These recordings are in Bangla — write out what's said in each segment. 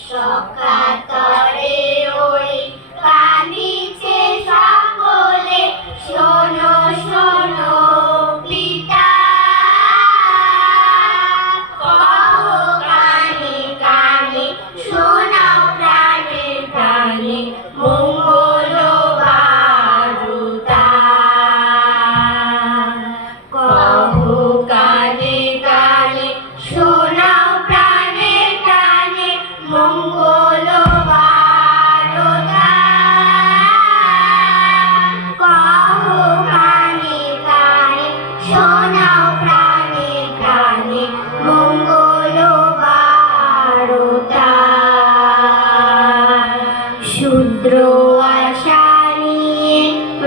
সকাতরে ওই কাঁদিছে সকলে, শোনো শোনো পিতা, কহো কানে কানে, শোনাও প্রাণে প্রাণে, মঙ্গল বার্তা। কহো কানে কানে, শোনাও প্রাণে প্রাণে, মঙ্গল বার্তা। কহো কানে কানে, শোনাও প্রাণে প্রাণে, মঙ্গল বার্তা। শূদ্র আশা নিয়ে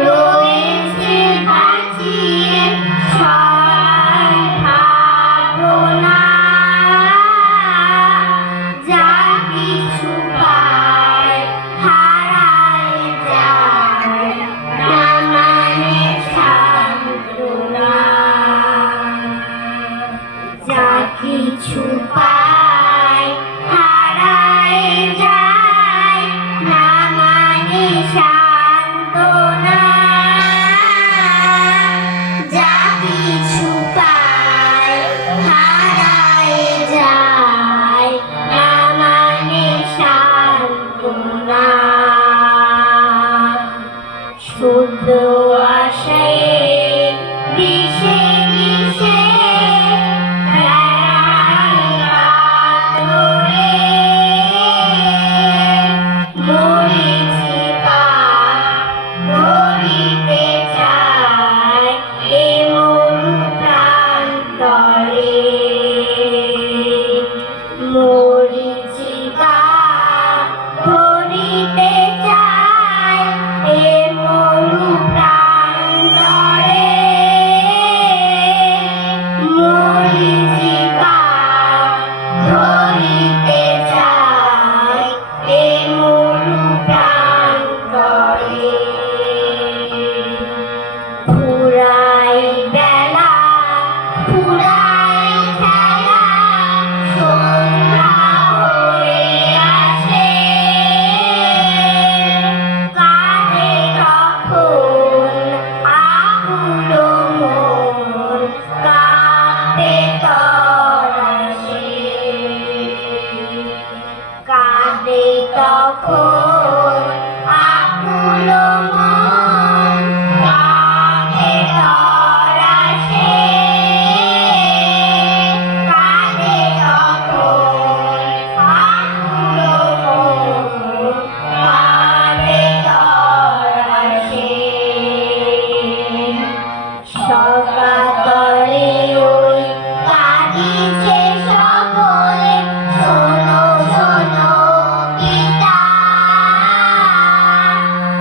রয়েছে বাঁচিয়ে সবাই ভাবনা, যা কিছু পায় হারায় যায়, না মানে সান্ত্বনা। যা কিছু পায় হারায় যায়, না মানে সান্ত্বনা। যা কিছু পায় হারায় যায়, না মানে সান্ত্বনা। শুদ্ধ আশায় দিশে দিশে মরীচিকা ধরিতে চায় এ মরু প্রান্তরে। মরীচিকা ধরিতে চায় এ মরু প্রান্তরে। মরীচিকা ধরিতে চায় এ মরু প্রান্তরে। ফুরাই বেলা ফুরাই খেলা, সন্ধ্যা হয়ে আসে, কাঁদে তখন আকুল মন, কাঁদে তরাসে। কাঁদে তখন আকুল মন, কাঁদে তরাসে। কাঁদে তখন আকুল মন, কাঁদে তরাসে। সকাতরে ওই কাঁদিছে সকলে, শোনো শোনো পিতা,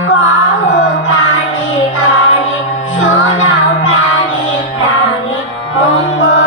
কহো কানে কানে, শোনাও প্রাণে প্রাণে, মঙ্গল